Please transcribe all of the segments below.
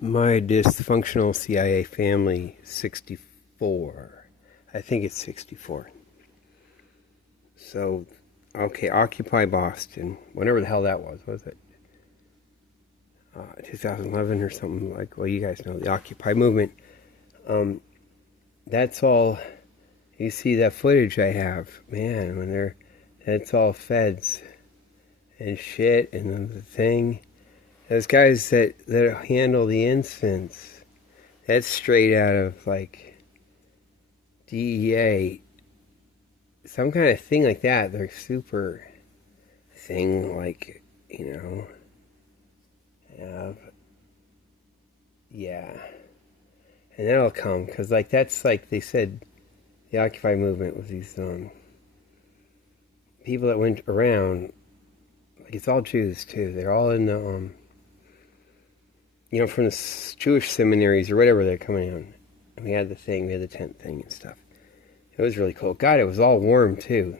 My dysfunctional CIA family, 64. I think it's 64. So, okay, Occupy Boston, whenever the hell that was it? 2011 or something like, well, you guys know the Occupy movement. Um, that's all, you see that footage I have, man, that's all feds and shit, and then the thing. Those guys that handle the incidents, that's straight out of, like, DEA, some kind of thing like that. They're super thing, like, yeah. And that'll come, because, like, that's, like, they said, the Occupy movement was these, people that went around, like, it's all Jews, too. They're all in the, from the Jewish seminaries or whatever they're coming on. And we had the tent thing and stuff. It was really cool. God, it was all warm, too.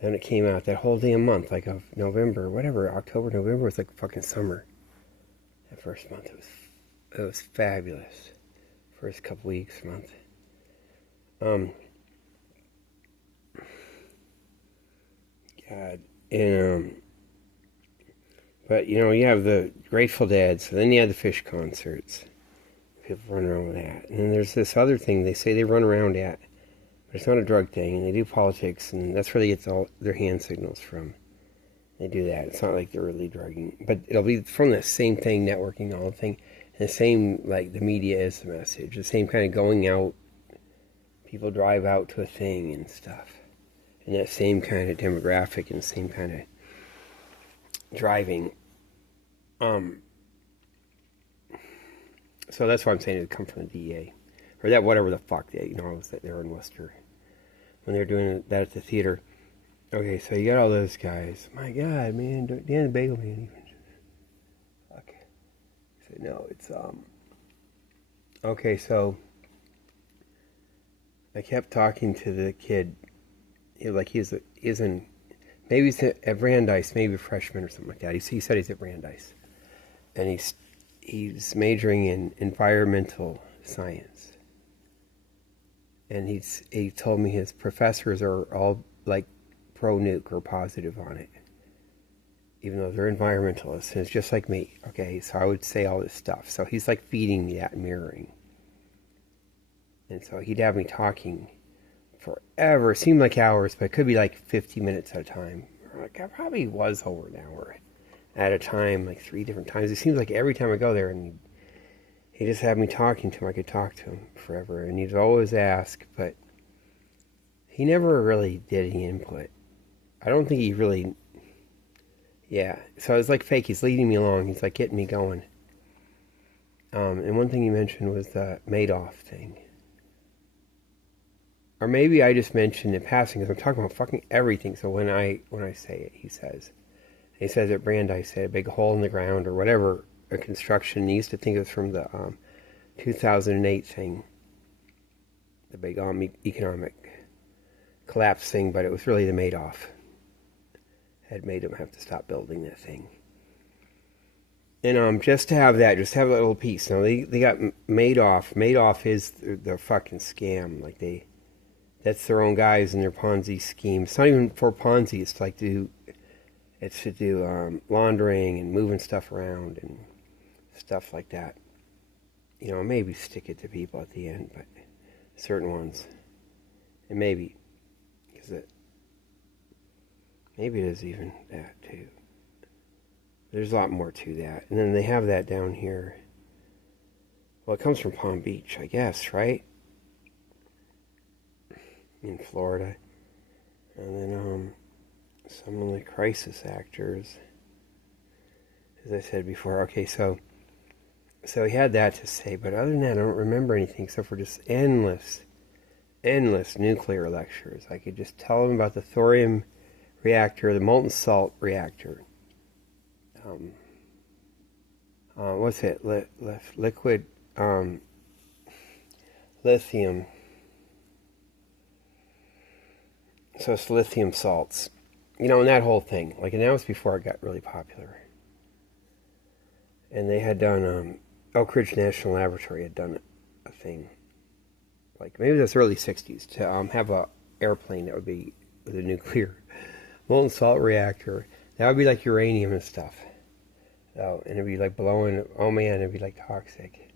And it came out that whole damn month, like of November, whatever, October, November was like fucking summer. That first month, it was fabulous. First couple weeks, month. God, and but you have the Grateful Dead, so then you have the Fish concerts. People run around with that, and then there's this other thing they say they run around at. But it's not a drug thing, and they do politics, and that's where they get all their hand signals from. They do that. It's not like they're really drugging, but it'll be from the same thing, networking, all the thing, and the same, like, the media is the message, the same kind of going out, people drive out to a thing and stuff, and that same kind of demographic and the same kind of driving. So that's why I'm saying it comes from the DEA, or that whatever the fuck they were in Worcester when they're doing that at the theater. Okay, so you got all those guys. My God, man, Dan the Bagel Man even. Fuck. So no, it's Okay, so I kept talking to the kid. He's in, maybe he's at Brandeis, maybe a freshman or something like that. He said he's at Brandeis, and he's majoring in environmental science. And he told me his professors are all, like, pro-nuke or positive on it, even though they're environmentalists. And it's just like me, okay? So I would say all this stuff. So he's, like, feeding me that mirroring. And so he'd have me talking forever. It seemed like hours, but it could be, like, 50 minutes at a time. Like, I probably was over an hour at a time, like 3 different times. It seems like every time I go there, and he just had me talking to him. I could talk to him forever. And he'd always ask, but he never really did any input. I don't think he really... Yeah. So it was like fake. He's leading me along. He's like getting me going. And one thing he mentioned was the Madoff thing. Or maybe I just mentioned in passing, because I'm talking about fucking everything. So when I say it, he says at Brandeis, had a big hole in the ground or whatever, a construction. He used to think it was from the 2008 thing, the big economic collapse thing, but it was really the Madoff had made him have to stop building that thing. And just to have that little piece. Now they got Madoff. Madoff is the fucking scam. Like that's their own guys and their Ponzi scheme. It's not even for Ponzi. It's like to do laundering and moving stuff around and stuff like that. Maybe stick it to people at the end, but certain ones, and maybe it is even that too. There's a lot more to that. And then they have that down here. Well, it comes from Palm Beach, I guess, right? In Florida. And then some of the crisis actors, as I said before. Okay, so he had that to say, but other than that, I don't remember anything except for just endless nuclear lectures. I could just tell him about the thorium reactor, the molten salt reactor. What's it? Liquid lithium. So it's lithium salts. And that whole thing. Like, and that was before it got really popular. And they had done Oak Ridge National Laboratory had done a thing, like maybe that's early 60s, to have a airplane that would be with a nuclear molten salt reactor. That would be like uranium and stuff. Oh, and it'd be like blowing, oh man, it'd be like toxic.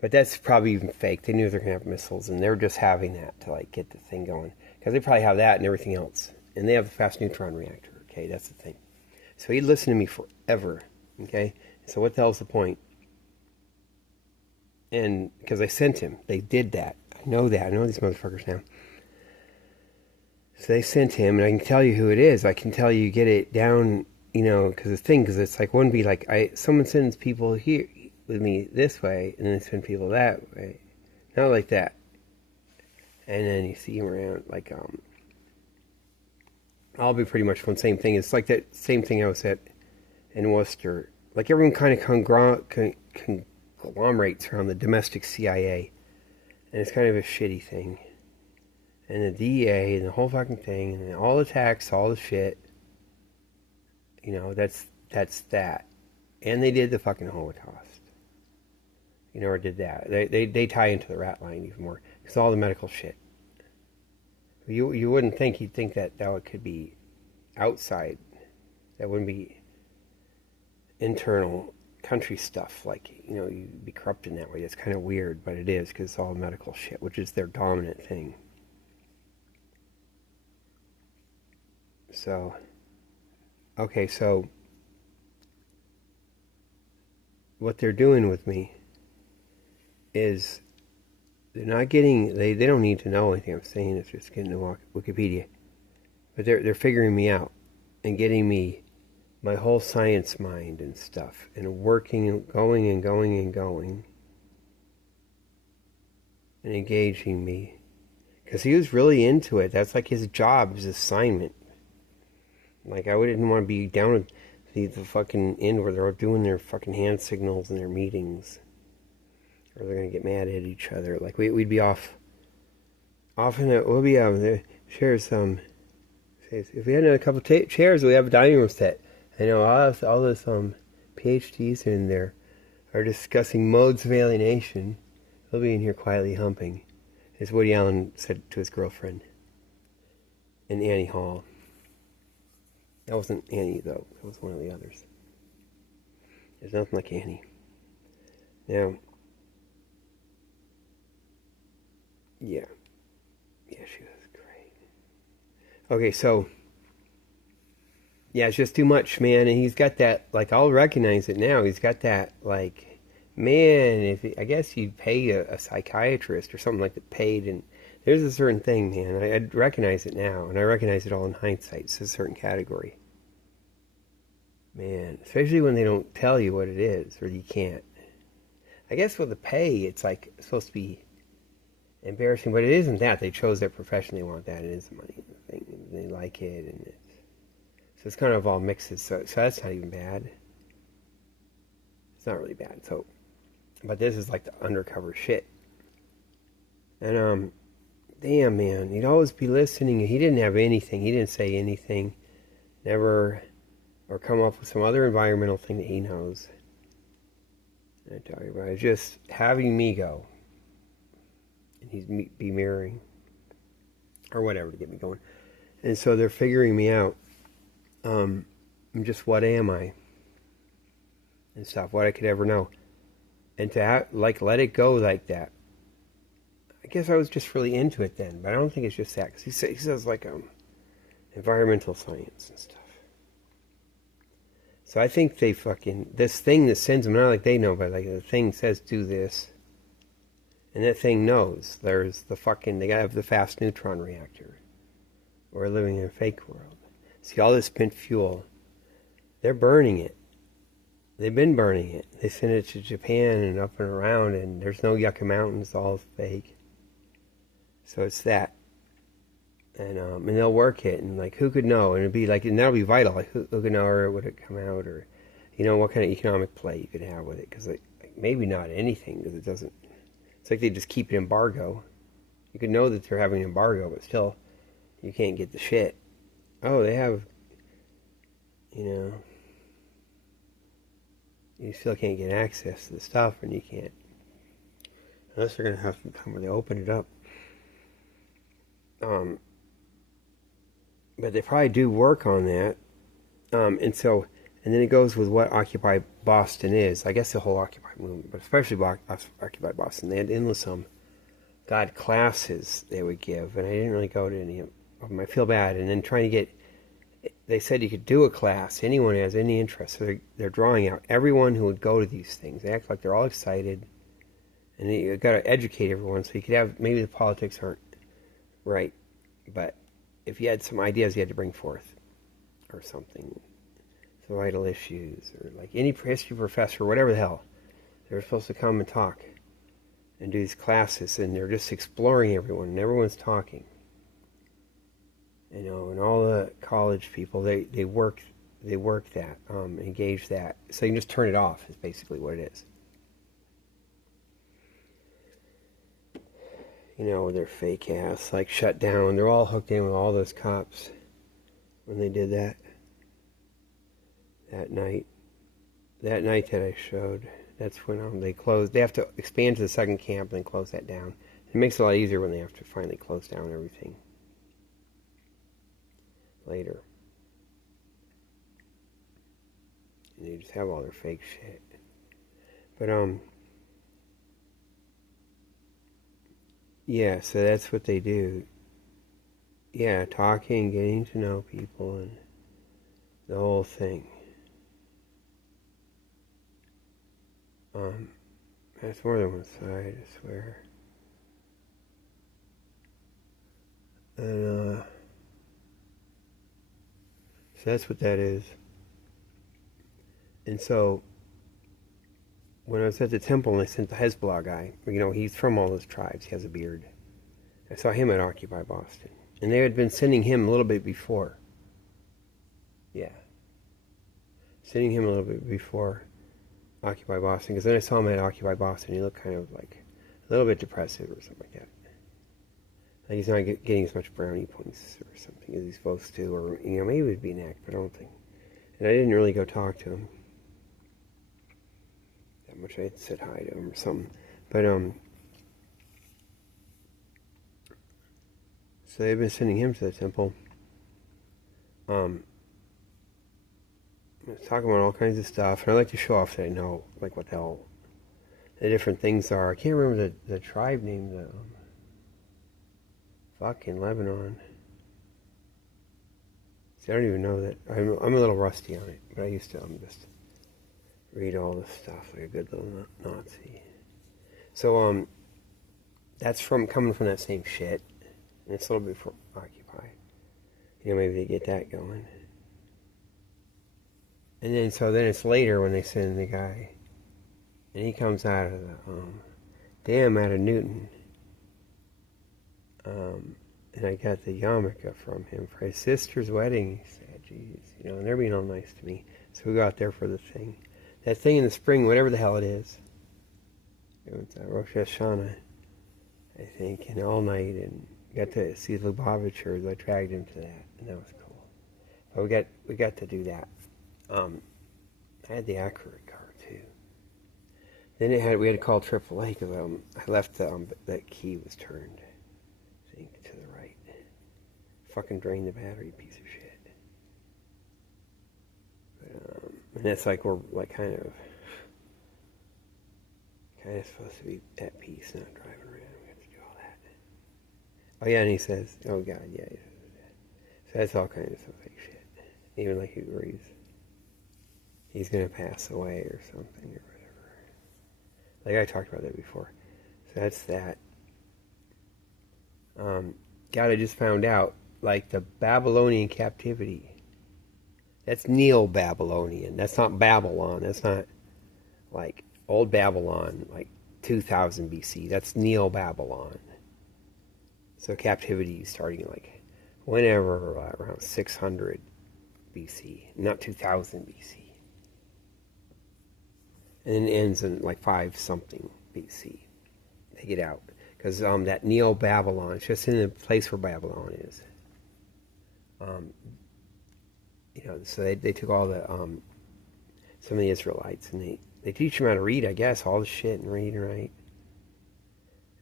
But that's probably even fake. They knew they were going to have missiles, and they were just having that to like get the thing going. Because they probably have that and everything else. And they have the fast neutron reactor, okay? That's the thing. So he'd listen to me forever, okay? So what the hell's the point? And because I sent him, they did that. I know that. I know these motherfuckers now. So they sent him, and I can tell you who it is. I can tell you get it down, you know, because it's like, wouldn't be like, someone sends people here with me this way, and then send people that way. Not like that. And then you see him around, like, I'll be pretty much one same thing. It's like that same thing I was at in Worcester. Like, everyone kind of conglomerates around the domestic CIA. And it's kind of a shitty thing. And the DEA and the whole fucking thing, and all the tax, all the shit. You know, that's that. And they did the fucking Holocaust. You know, or did that. They tie into the rat line even more. Because all the medical shit. You wouldn't think, you'd think that it could be outside. That wouldn't be internal country stuff. Like, you know, you'd be corrupt in that way. It's kind of weird, but it is, because it's all medical shit, which is their dominant thing. So, okay, so what they're doing with me is they're not getting, they don't need to know anything I'm saying. It's just getting to Wikipedia. But they're figuring me out and getting me my whole science mind and stuff, and working and going and going and going and engaging me. Because he was really into it. That's like his job, his assignment. Like, I wouldn't want to be down at the fucking end where they're doing their fucking hand signals in their meetings. Or they're going to get mad at each other. Like, we'd be off in a, we'll be there. Chairs, if we had a couple chairs, we have a dining room set. I know all those PhDs in there are discussing modes of alienation. They'll be in here quietly humping, as Woody Allen said to his girlfriend in Annie Hall. That wasn't Annie, though. That was one of the others. There's nothing like Annie. Now, yeah. Yeah, she was great. Okay, so, yeah, it's just too much, man. And he's got that, like, I'll recognize it now. He's got that, like, man, I guess you'd pay a psychiatrist or something like that paid, and there's a certain thing, man. I'd recognize it now, and I recognize it all in hindsight. It's a certain category. Man, especially when they don't tell you what it is, or you can't. I guess with the pay, it's like it's supposed to be embarrassing, but it isn't that. They chose their profession, they want that, it is the money thing, they like it, and so it's kind of all mixes, so that's not even bad. It's not really bad, so, but this is like the undercover shit. And, damn, man, he'd always be listening. He didn't have anything. He didn't say anything. Never, or come up with some other environmental thing that he knows. I tell you about it. Just having me go. And he'd be mirroring. Or whatever to get me going. And so they're figuring me out. Just what am I? And stuff. What I could ever know. And to let it go like that. I guess I was just really into it then, but I don't think it's just that, because he says like environmental science and stuff. So I think they this thing that sends them, not like they know, but like the thing says do this, and that thing knows. There's they gotta have the fast neutron reactor. We're living in a fake world. See, all this spent fuel, they're burning it. They've been burning it. They sent it to Japan and up and around, and there's no Yucca Mountains, all fake. So it's that. And they'll work it, and like, who could know? And it'd be like, and that'll be vital. Like, who could know, or would it come out, or, you know, what kind of economic play you could have with it? Because like, maybe not anything, because it doesn't. It's like they just keep an embargo. You could know that they're having an embargo, but still, you can't get the shit. Oh, they have, you know, You still can't get access to the stuff, and you can't, unless they're going to have some time where they open it up. But they probably do work on that. And then it goes with what Occupy Boston is. I guess the whole Occupy movement, but especially Occupy Boston. They had endless classes they would give, and I didn't really go to any of them. I feel bad. And then trying to get, they said you could do a class, anyone who has any interest. So they're drawing out everyone who would go to these things. They act like they're all excited, and you got to educate everyone so you could have, maybe the politics aren't right, but if you had some ideas you had to bring forth or something, some vital issues, or like any history professor, whatever the hell, they were supposed to come and talk and do these classes, and they're just exploring everyone, and everyone's talking. And all the college people, they work that, engage that, so you can just turn it off is basically what it is. Their fake ass, like, shut down. They're all hooked in with all those cops when they did that night. That night that I showed, that's when they closed. They have to expand to the second camp and then close that down. It makes it a lot easier when they have to finally close down everything later. And they just have all their fake shit. But, yeah, so that's what they do. Yeah, talking, getting to know people, and the whole thing. That's more than one side, I swear. And, so that's what that is. And so, when I was at the temple and I sent the Hezbollah guy, he's from all those tribes, he has a beard. I saw him at Occupy Boston. And they had been sending him a little bit before. Yeah. Sending him a little bit before Occupy Boston. Because then I saw him at Occupy Boston, he looked kind of like a little bit depressive or something like that. Like he's not getting as much brownie points or something as he's supposed to. Or, maybe it would be an act, but I don't think. And I didn't really go talk to him. Which I said hi to him or something. But, so they've been sending him to the temple. Talking about all kinds of stuff. And I like to show off that I know, like, what the hell the different things are. I can't remember the tribe name, fucking Lebanon. See, I don't even know that. I'm a little rusty on it, but I used to just read all this stuff like a good little Nazi. So, that's coming from that same shit. And it's a little bit for Occupy. Maybe they get that going. And then, then it's later when they send the guy. And he comes out of out of Newton. And I got the yarmulke from him for his sister's wedding. He said, geez, and they're being all nice to me. So we go out there for the thing. That thing in the spring, whatever the hell it is. It was Rosh Hashanah, I think, and all night, and got to see Lubavitchers. I dragged him to that, and that was cool. But we got to do that. I had the accurate car too. Then we had to call AAA because I left that key was turned, I think, to the right. Fucking drained the battery, piece of shit. But, and that's like we're like kind of supposed to be at peace, not driving around. We have to do all that. Oh yeah, and he says, "Oh God, yeah." So that's all kinds of fake shit. Even like he agrees he's gonna pass away or something or whatever. Like I talked about that before. So that's that. God, I just found out, like the Babylonian captivity. That's Neo-Babylonian. That's not Babylon. That's not like old Babylon, like 2000 BC. That's Neo-Babylon. So captivity starting like whenever, around 600 BC, not 2000 BC. And then ends in like 5-something BC. They get out. Because that Neo-Babylon, it's just in the place where Babylon is. So they took all the... some of the Israelites, and they teach them how to read, I guess, all the shit and read and write.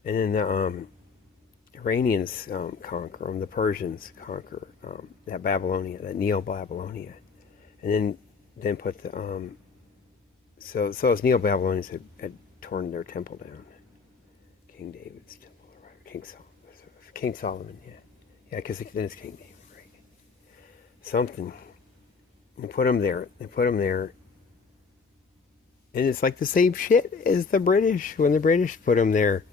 And then the Iranians conquer them, the Persians conquer that Babylonia, that Neo-Babylonia, and then put the so those Neo-Babylonians had torn their temple down, King David's temple, or whatever, King Solomon, yeah, because then it's King David, right? Something. They put them there. And it's like the same shit as the British, when the British put them there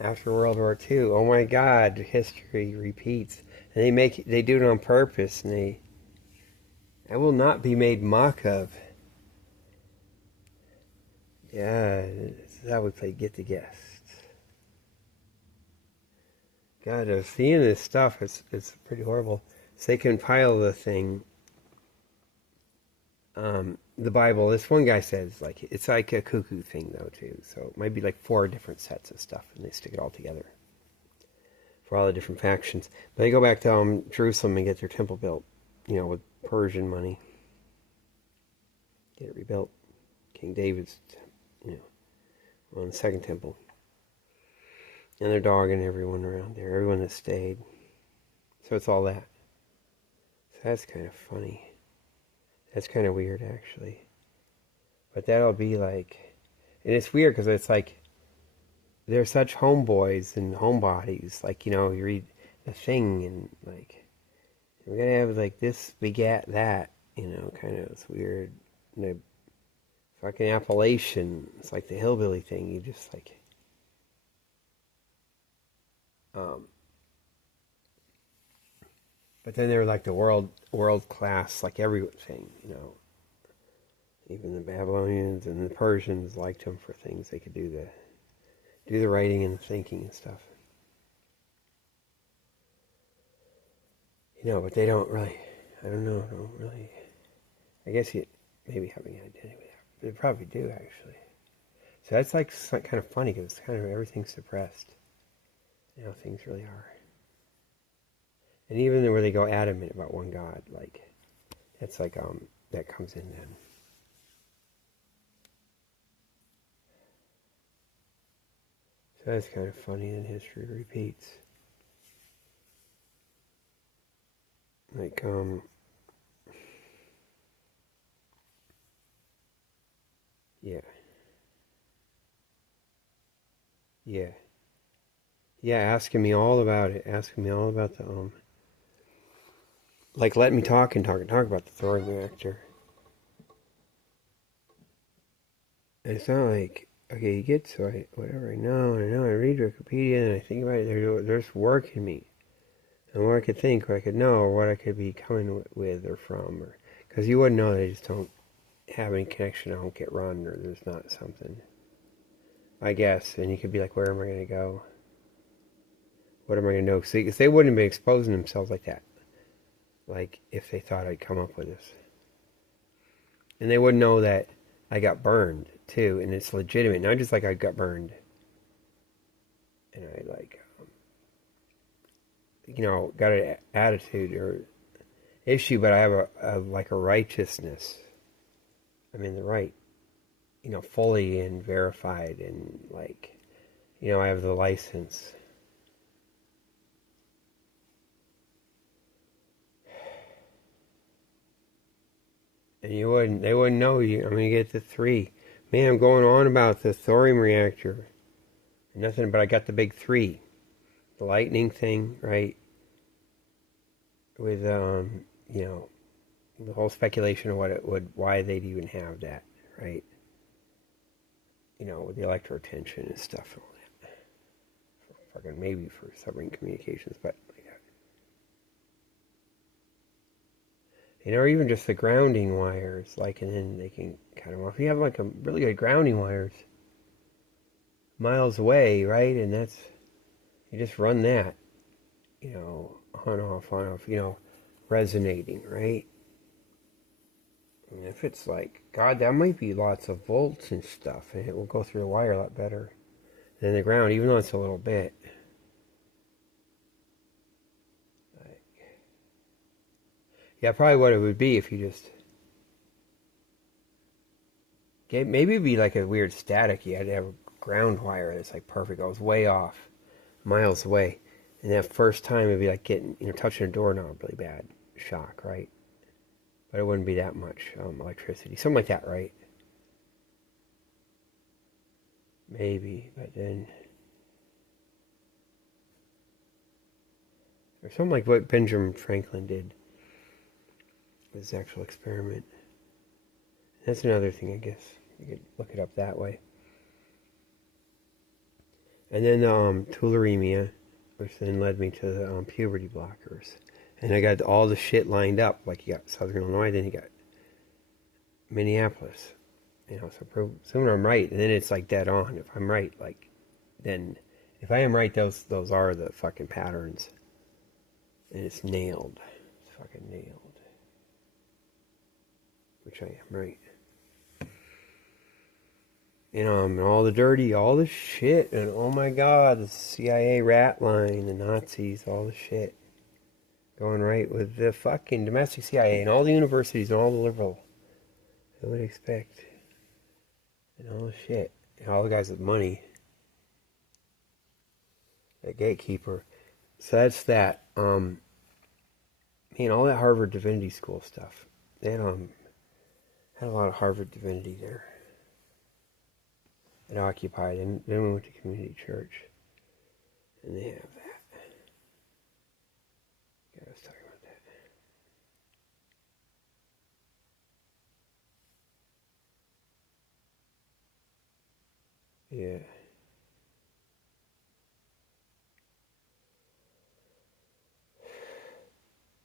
after World War II. Oh my God, history repeats. And they do it on purpose, and I will not be made mock of. Yeah, this is how we play Get the Guest. God, seeing this stuff, it's pretty horrible. So they compile the thing. The Bible, this one guy says, like, it's like a cuckoo thing, though, too. So it might be like 4 different sets of stuff, and they stick it all together for all the different factions. But they go back to Jerusalem and get their temple built, with Persian money. Get it rebuilt. King David's, on the second temple. And they're dogging everyone around there, everyone that stayed. So it's all that. So that's kind of funny. That's kind of weird, actually. But that'll be like... And it's weird because it's like... They're such homeboys and homebodies. Like, you read The Thing and, like... We're going to have, like, this begat that. Kind of it's weird. The fucking Appalachian. It's like the hillbilly thing. You just, like... But then they're like the world class, like everything, Even the Babylonians and the Persians liked them for things they could do the writing and the thinking and stuff. But they don't really. I don't really. I guess you maybe having an identity with that. They probably do actually. So that's like kind of funny because it's kind of everything's suppressed. Things really are. And even where they go adamant about one God, like, that's like, that comes in then. So that's kind of funny, and history repeats. Like, yeah. Yeah, asking me all about it, asking me all about the, like, let me talk about the thorium reactor. And it's not like, okay, you get to whatever I know, I read Wikipedia, and I think about it, there's work in me. And what I could think, what I could know, or what I could be coming with or from, or because you wouldn't know that I just don't have any connection, I don't get run, or there's not something. I guess, and you could be like, where am I going to go? What am I going to know? Because they wouldn't be exposing themselves like that. Like, if they thought I'd come up with this. And they wouldn't know that I got burned, too, and it's legitimate. Not just like I got burned. And I, like, got an attitude or issue, but I have a righteousness. I'm in the right. Fully and verified and, like, I have the license. And they wouldn't know I'm going to get the 3. Man, I'm going on about the thorium reactor. Nothing, but I got the big 3. The lightning thing, right? With, the whole speculation of why they'd even have that, right? With the electrotension and stuff and all that. Maybe for submarine communications, but or even just the grounding wires, like, and then they can cut them off. You have like a really good grounding wires miles away, right? And you just run that, on off, resonating, right? And if it's like, God, that might be lots of volts and stuff, and it will go through the wire a lot better than the ground, even though it's a little bit. Yeah, probably what it would be if you just... Maybe it'd be like a weird static. You had to have a ground wire that's like perfect. I was way off, miles away. And that first time it'd be like getting, touching a doorknob really bad. Shock, right? But it wouldn't be that much electricity. Something like that, right? Maybe, but then... Or something like what Benjamin Franklin did. His actual experiment. That's another thing, I guess. You could look it up that way. And then tularemia, which then led me to the puberty blockers. And I got all the shit lined up. Like you got Southern Illinois, then you got Minneapolis. So assuming I'm right, and then it's like dead on. If I'm right, then if I am right, those are the fucking patterns. And it's nailed. It's fucking nailed. Which I am right. And all the dirty, all the shit, and oh my god, the CIA rat line, the Nazis, all the shit. Going right with the fucking domestic CIA and all the universities and all the liberal. Who would expect? And all the shit. And all the guys with money. That gatekeeper. So that's that. All that Harvard Divinity School stuff. They had a lot of Harvard Divinity there. It occupied, and then we went to community church, and they have that. Yeah, let's talk about that. Yeah.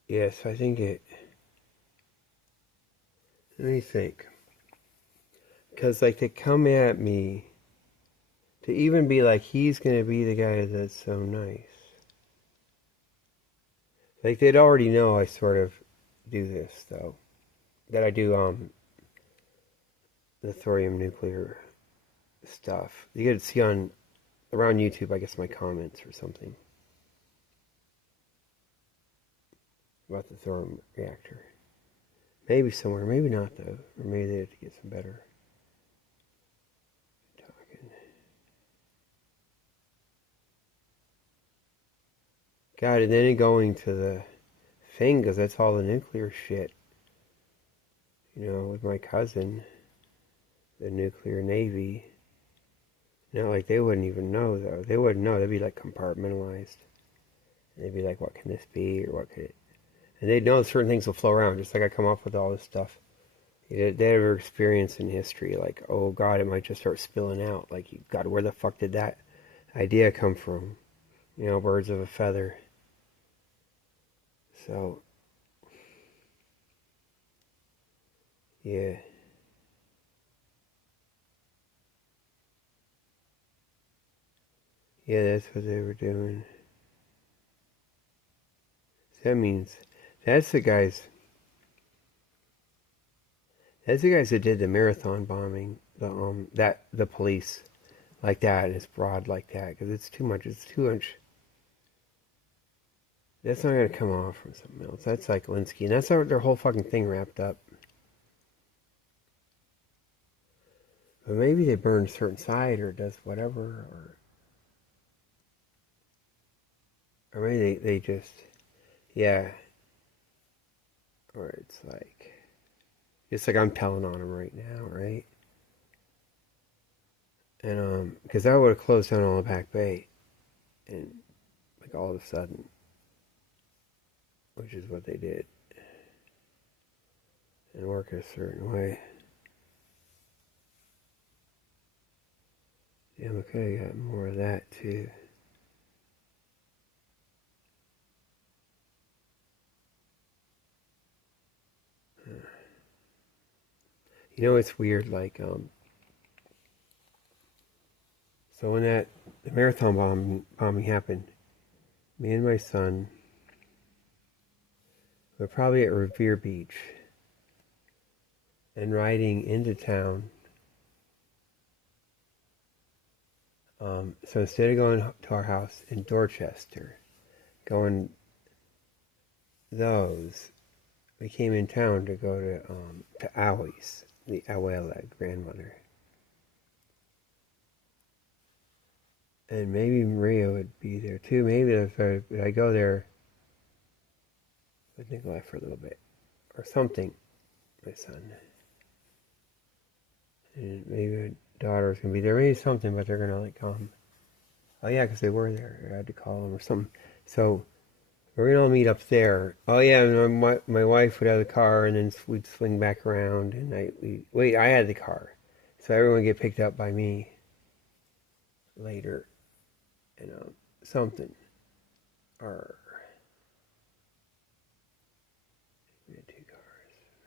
Yes, I think it... Let me think. Because, they come at me to even be like, he's going to be the guy that's so nice. They'd already know I sort of do this, though. That I do, the thorium nuclear stuff. You could see around YouTube, I guess, my comments or something. About the thorium reactor. Maybe somewhere, maybe not, though. Or maybe they have to get some better talking. God, and then going to the thing, because that's all the nuclear shit. With my cousin, the nuclear navy. They wouldn't even know, though. They wouldn't know. They'd be, compartmentalized. And they'd be like, what can this be, or what could it... And they'd know certain things will flow around, just like I come up with all this stuff. They ever experience in history, oh God, it might just start spilling out. God, where the fuck did that idea come from? Birds of a feather. So, yeah. Yeah, that's what they were doing. So that means... That's the guys that did the marathon bombing. The police like that, and it's broad like that, because it's too much. It's too much. That's not gonna come off from something else. That's like Linsky, and that's how their whole fucking thing wrapped up. But maybe they burn a certain side, or does whatever, or maybe they just, yeah. Or it's just like I'm telling on them right now, right? And, because that would have closed down all the Back Bay. And, all of a sudden. Which is what they did. And work a certain way. Yeah, we could have got more of that, too. It's weird, so when the marathon bombing happened, me and my son were probably at Revere Beach and riding into town. So instead of going to our house in Dorchester, going we came in town to go to Owie's. the abuela, grandmother. And maybe Maria would be there too. Maybe if I go there with Nikolai for a little bit. Or something. My son. And maybe my daughter's going to be there. Maybe something, but they're going to like come. Oh yeah, because they were there. I had to call them or something. So we're going to all meet up there. Oh yeah, and my wife would have the car, and then we'd swing back around. And I had the car. So everyone would get picked up by me later. And something. Or we had 2 cars.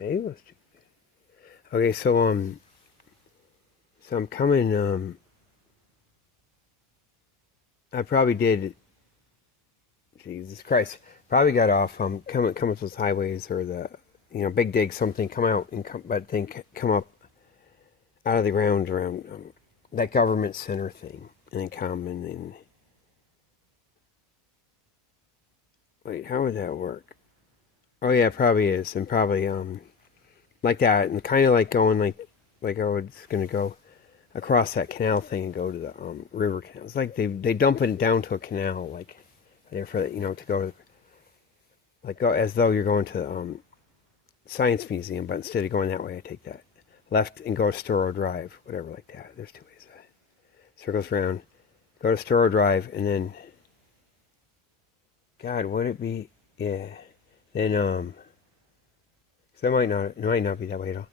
Maybe it was 2. Okay, so I'm coming. I probably did. Jesus Christ, probably got off. Coming up those highways or the Big Dig something. Come out and come up out of the ground around that government center thing, and then come and then. Wait, how would that work? Oh yeah, it probably is, and probably like that, and kind of like going like I was gonna go across that canal thing and go to the river canal. It's like they dump it down to a canal, like there for to go like go as though you're going to Science Museum, but instead of going that way, I take that left and go to Storrow Drive, whatever like that. There's 2 ways. Circles around, go to Storrow Drive, and then God, would it be? Yeah. Then because it might not be that way at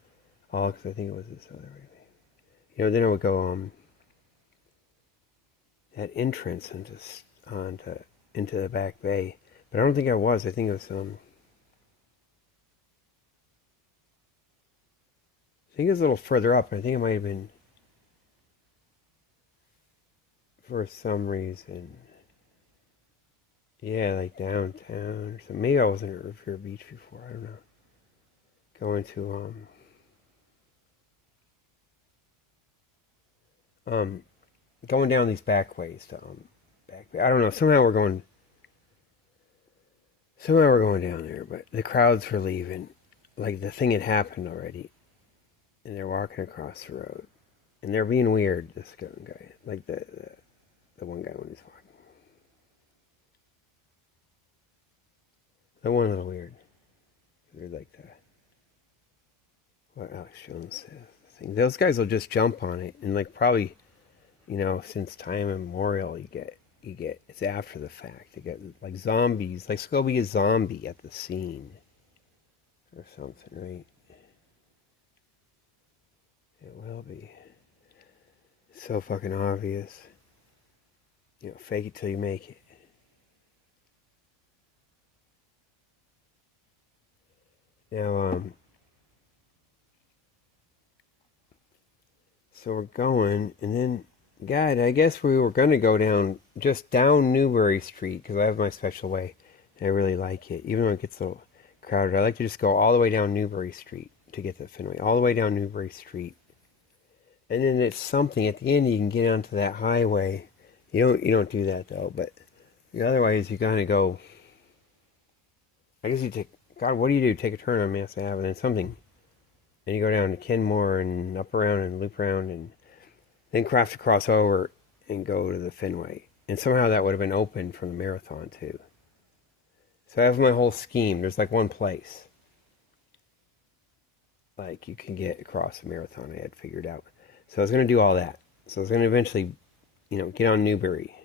all. Because I think it was this other way. Then I would go that entrance into the back bay, but I don't think I was. I think it was I think it was a little further up. I think it might have been for some reason. Yeah, like downtown or something. Maybe I wasn't at Revere Beach before. I don't know. Going to going down these back ways to back. I don't know. Somehow we're going down there, but the crowds were leaving. Like the thing had happened already, and they're walking across the road, and they're being weird. This guy, like the one guy when he's walking. The one a little weird. They're like what Alex Jones says. Those guys will just jump on it, and like probably, since time immemorial, you get it's after the fact. You get like zombies, like Scobie a zombie at the scene, or something, right? It will be so fucking obvious. Fake it till you make it. Now, so we're going, and then, God, I guess we were going to go down Newbury Street, because I have my special way, and I really like it. Even though it gets a little crowded, I like to just go all the way down Newbury Street to get to Fenway, all the way down Newbury Street. And then it's something, at the end you can get onto that highway. You don't do that, though, but otherwise you kind of go, I guess you take, God, what do you do? Take a turn on Mass Ave, and then something. And you go down to Kenmore and up around and loop around and then craft to cross over and go to the Fenway. And somehow that would have been open for the marathon too. So I have my whole scheme. There's like one place like you can get across the marathon I had figured out. So I was going to do all that. So I was going to eventually, get on Newbury.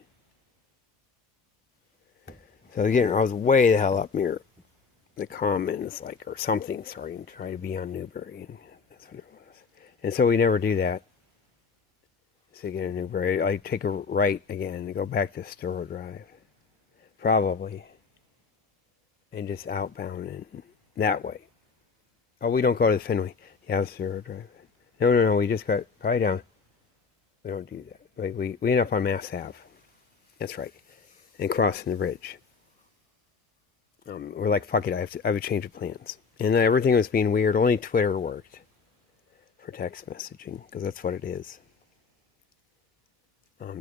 So again, I was way the hell up near the Commons, like, or something, starting to try to be on Newbury, and that's what it was. And so we never do that. So you get a Newbury, I take a right again and go back to Storrow Drive, probably, and just outbound and that way. Oh, we don't go to the Fenway. Yeah, Storrow Drive. No, we just got probably down. We don't do that. Like we end up on Mass Ave. That's right, and crossing the bridge. We're like, fuck it, I have a change of plans. And everything was being weird. Only Twitter worked for text messaging, because that's what it is.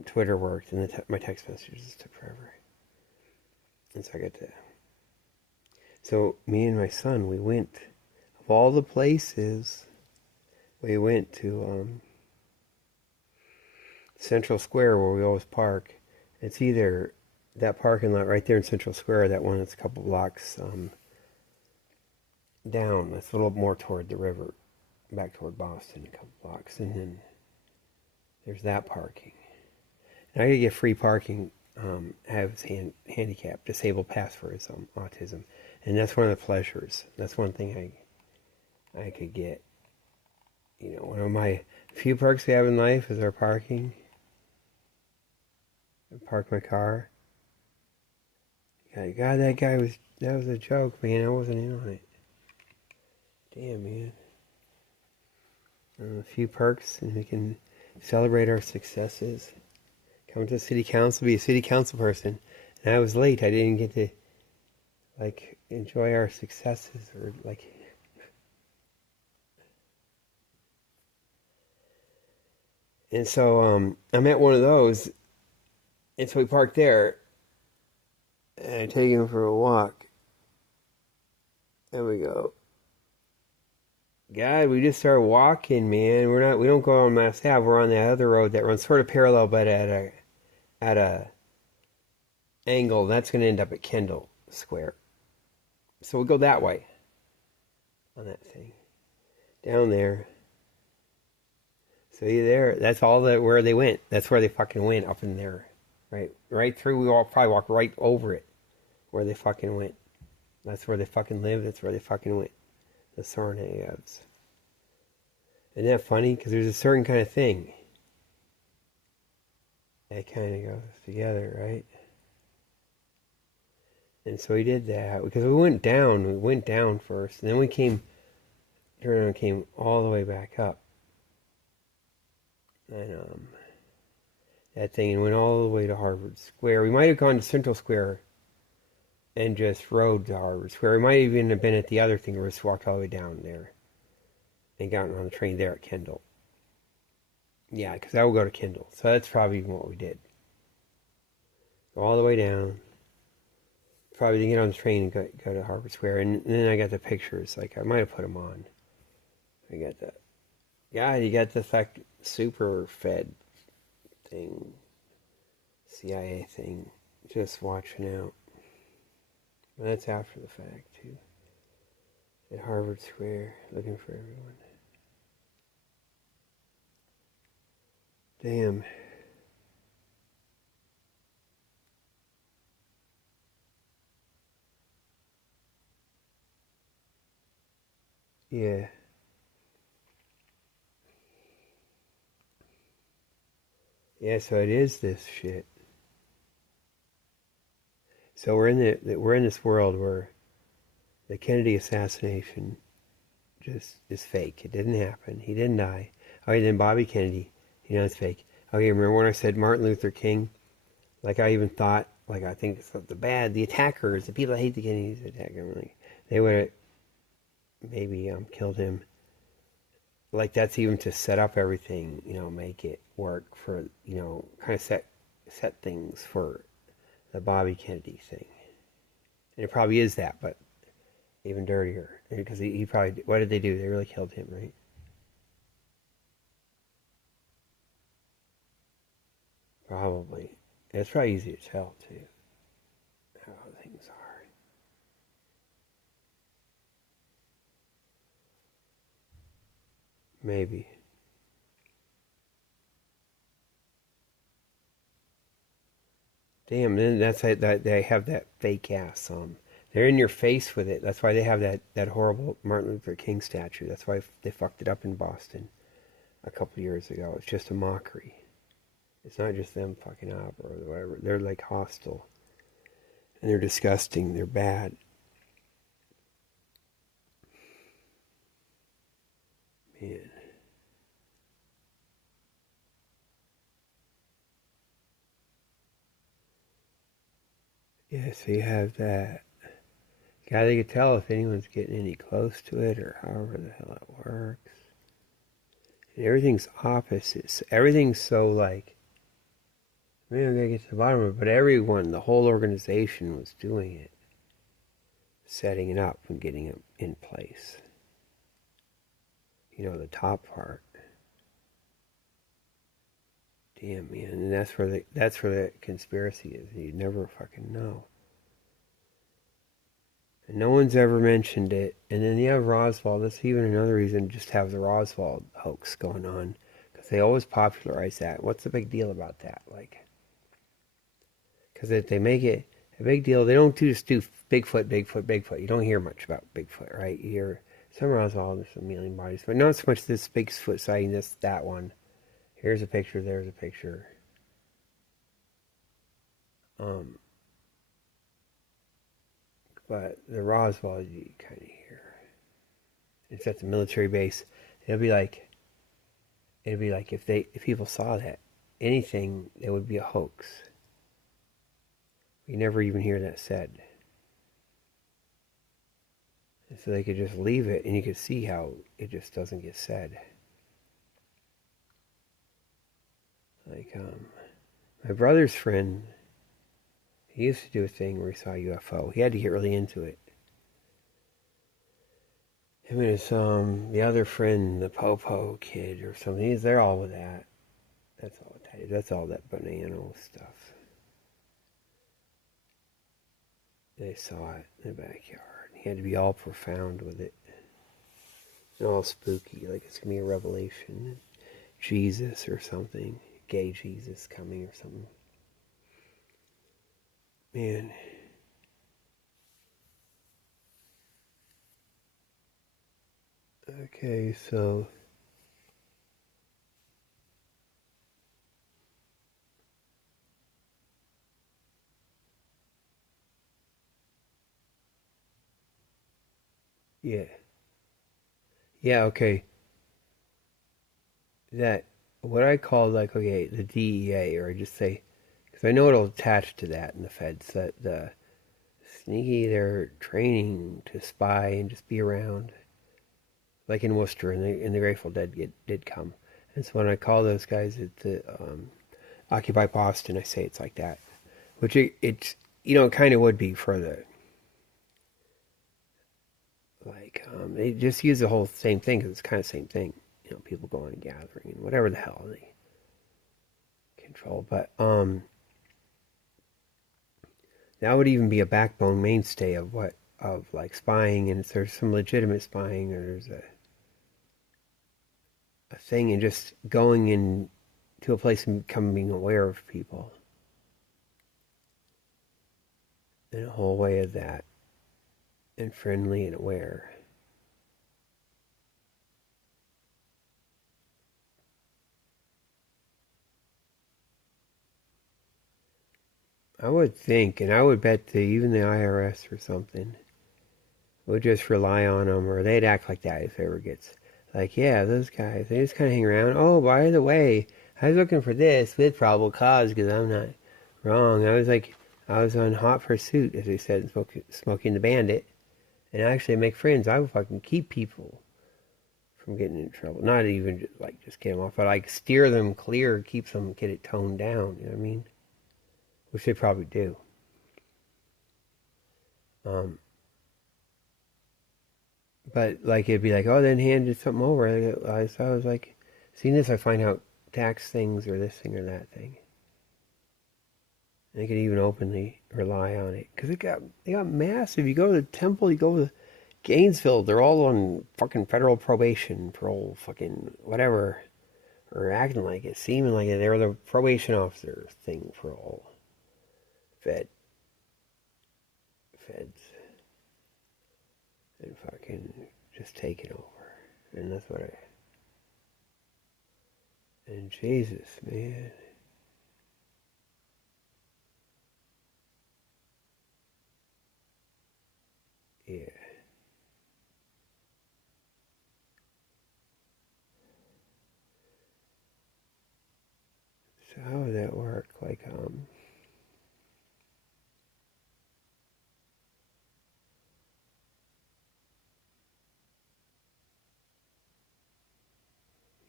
Twitter worked, and my text messages took forever. And so I got to... So me and my son, we went, of all the places, we went to Central Square where we always park. It's either that parking lot right there in Central Square, or that one that's a couple blocks down. That's a little more toward the river, back toward Boston, a couple blocks, and then there's that parking. And I could get free parking. Have his handicap, disabled pass for his autism, and that's one of the pleasures. That's one thing I could get. You know, one of my few perks we have in life is our parking. I park my car. God, that was a joke, man. I wasn't in on it. Damn, man. A few perks, and we can celebrate our successes. Come to city council, be a city council person. And I was late. I didn't get to, like, enjoy our successes or, like... And so I'm at one of those, and so we parked there, and I take him for a walk. There we go. God, we just started walking, man. We don't go on Mass Ave. We're on that other road that runs sort of parallel, but at a angle. That's going to end up at Kendall Square. So we'll go that way on that thing. Down there. So you there? That's all where they went. That's where they fucking went, up in there. Right through. We all probably walked right over it where they fucking went. That's where they fucking live. That's where they fucking went. The Sarnayevs. Isn't that funny? Because there's a certain kind of thing that kind of goes together, right? And so we did that because we went down first, and then we turned around and came all the way back up. And that thing, and went all the way to Harvard Square. We might have gone to Central Square and just rode to Harvard Square. We might even have been at the other thing where we just walked all the way down there and gotten on the train there at Kendall. Yeah, because I will go to Kendall. So that's probably what we did. Go all the way down. Probably didn't get on the train and go to Harvard Square. And then I got the pictures. Like, I might have put them on. I got that. Yeah, you got the fact super fed thing. CIA thing. Just watching out. But that's after the fact, too. At Harvard Square, looking for everyone. Damn. Yeah. Yeah, so it is this shit. So we're in this world where the Kennedy assassination just is fake. It didn't happen. He didn't die. Okay, then Bobby Kennedy, it's fake. Okay, remember when I said Martin Luther King? Like, I even thought, like, I think it's the attackers, the people that hate the Kennedys attack him, like, they would have maybe killed him. Like, that's even to set up everything, make it work for, kind of set things for the Bobby Kennedy thing. And it probably is that, but even dirtier. Because he probably, what did they do? They really killed him, right? Probably. It's probably easy to tell, too, how things are. Maybe. Damn, then that's that they have that fake ass. They're in your face with it. That's why they have that horrible Martin Luther King statue. That's why they fucked it up in Boston a couple years ago. It's just a mockery. It's not just them fucking up or whatever. They're like hostile. And they're disgusting. They're bad. Man. Yeah, so you have that. God, they could tell if anyone's getting any close to it or however the hell it works. And everything's opposites. Everything's so like, maybe I'm going to get to the bottom of it, but everyone, the whole organization was doing it. Setting it up and getting it in place. the top part. Damn, man, and that's where the conspiracy is. You never fucking know. And no one's ever mentioned it. And then you have Roswell. That's even another reason to just have the Roswell hoax going on, because they always popularize that. What's the big deal about that? Like, because if they make it a big deal, they don't just do Bigfoot, Bigfoot, Bigfoot. You don't hear much about Bigfoot, right? You hear some Roswell, there's a million bodies, but not so much this Bigfoot sighting, that one. Here's a picture, there's a picture. Um, but the Roswell, you kind of hear. It's at the military base. It'll be like if people saw that, anything, it would be a hoax. You never even hear that said. And so they could just leave it, and you could see how it just doesn't get said. Like, my brother's friend, he used to do a thing where he saw a UFO. He had to get really into it. Him and his, the other friend, the Popo kid or something, they're all with that. That's all it is. That's all that banana stuff. They saw it in the backyard. He had to be all profound with it. And all spooky, like it's going to be a revelation. Jesus or something. Gay Jesus coming or something. Man. Okay, so... Yeah. Yeah, okay. That, what I call, like, okay, the DEA, or I just say, because I know it'll attach to that in the feds, that the sneaky, they're training to spy and just be around, like in Worcester, and the Grateful Dead did come. And so when I call those guys at the Occupy Boston, I say it's like that, which it's, it kind of would be for the, like, they just use the whole same thing, because it's kind of the same thing. People going and gathering and whatever the hell they control. But that would even be a backbone mainstay of like spying, and if there's some legitimate spying, or there's a thing, and just going in to a place and becoming aware of people. And a whole way of that. And friendly and aware. I would think, and I would bet that even the IRS or something would just rely on them, or they'd act like that if it ever gets, like, yeah, those guys, they just kind of hang around. Oh, by the way, I was looking for this with probable cause, because I'm not wrong. I was on hot pursuit, as they said, smoking the bandit, and actually make friends. I would fucking keep people from getting in trouble. Not even just get them off, but like steer them clear, get it toned down. You know what I mean? Which they probably do. But like it'd be like, oh, then handed something over. So I was like, seeing this, I find out tax things or this thing or that thing. And they could even openly rely on it, because they got massive. You go to the temple, you go to Gainesville, they're all on fucking federal probation for old fucking whatever, or acting like it, seeming like it. They're the probation officer thing for all feds, and fucking just taking over. And that's what and Jesus, man. Yeah. So how would that work? Like,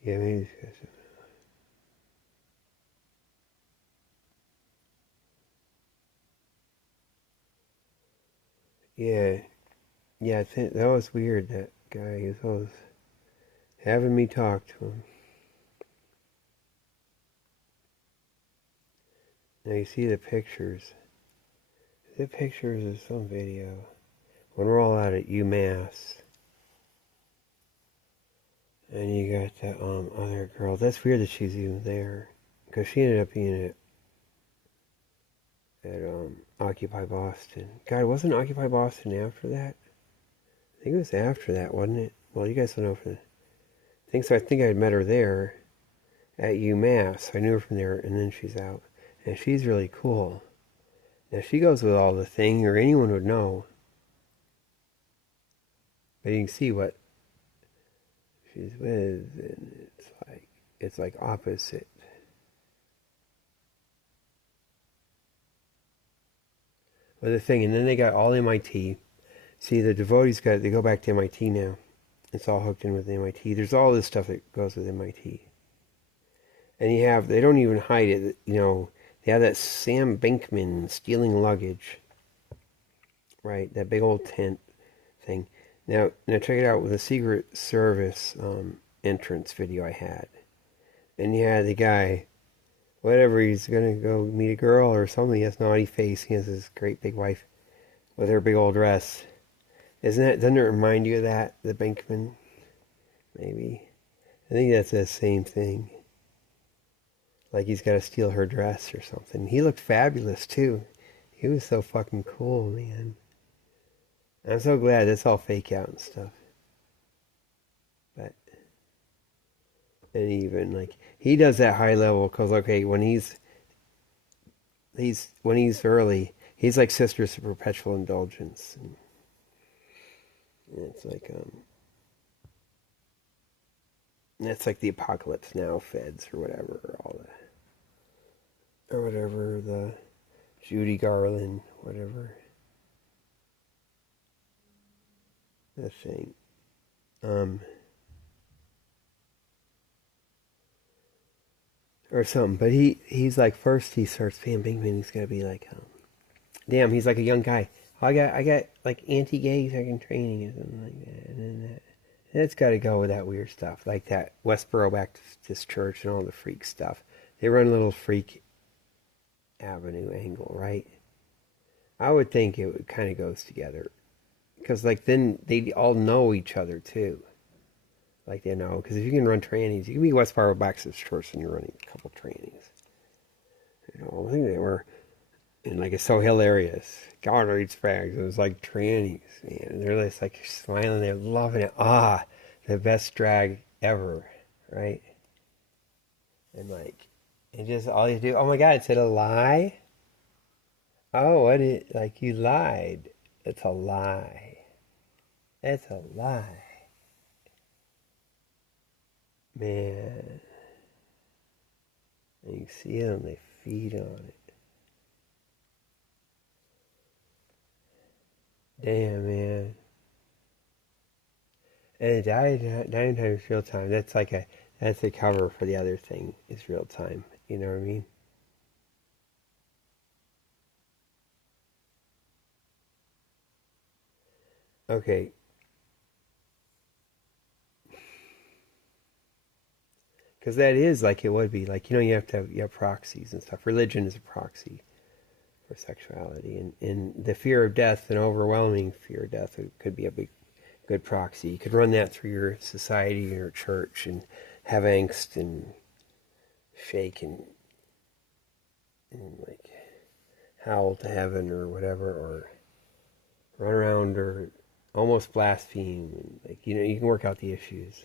yeah, maybe yeah, yeah. I think that was weird. That guy, he was always having me talk to him. Now you see the pictures. The pictures of some video when we're all out at UMass. And you got the other girl. That's weird that she's even there. Because she ended up being at Occupy Boston. God, wasn't Occupy Boston after that? I think it was after that, wasn't it? Well, you guys don't know. I think so. I think I met her there at UMass. I knew her from there, and then she's out. And she's really cool. Now, she goes with all the thing, or anyone would know. But you can see what she's with, and it's like opposite. But the thing, and then they got all MIT. See, the devotees they go back to MIT now. It's all hooked in with MIT. There's all this stuff that goes with MIT. And they don't even hide it, they have that Sam Bankman stealing luggage. Right, that big old tent thing. Now check it out with the Secret Service entrance video I had. And you had the guy, whatever, he's going to go meet a girl or something. He has a naughty face. He has his great big wife with her big old dress. Doesn't it remind you of that, the Bankman? Maybe. I think that's the same thing. Like he's got to steal her dress or something. He looked fabulous, too. He was so fucking cool, man. I'm so glad that's all fake out and stuff. But, and even, like, he does that high level, because, okay, when he's early, he's like Sisters of Perpetual Indulgence. And it's like, it's like the Apocalypse Now feds or whatever, the Judy Garland, whatever. The thing. Or something. But he's like, first he starts Sam Bankman, he's gotta be like, damn, he's like a young guy. I got like anti-gay second training or something like that. And then it's got to go with that weird stuff, like that Westboro Baptist Church and all the freak stuff. They run a little freak avenue angle, right? I would think it kind of goes together, because like then they all know each other too. Like they know, because if you can run trainings, you can be Westboro Baptist Church and you're running a couple trainings. I think they were. And like it's so hilarious. God reads fags. It was like trannies, man. They're just like smiling. They're loving it. The best drag ever, right? And like, and just all you do. Oh my God! Is it a lie? Oh, like you lied? It's a lie. It's a lie, man. And you see them. They feed on it. Damn, man. And nine times real time. That's the cover for the other thing. Is real time. You know what I mean? Okay. Because that is like it would be. Like, you have proxies and stuff. Religion is a proxy for sexuality. And the fear of death, an overwhelming fear of death, could be a good proxy. You could run that through your society, your church, and have angst and shake and like howl to heaven or whatever, or run around or almost blaspheme. And like, you can work out the issues.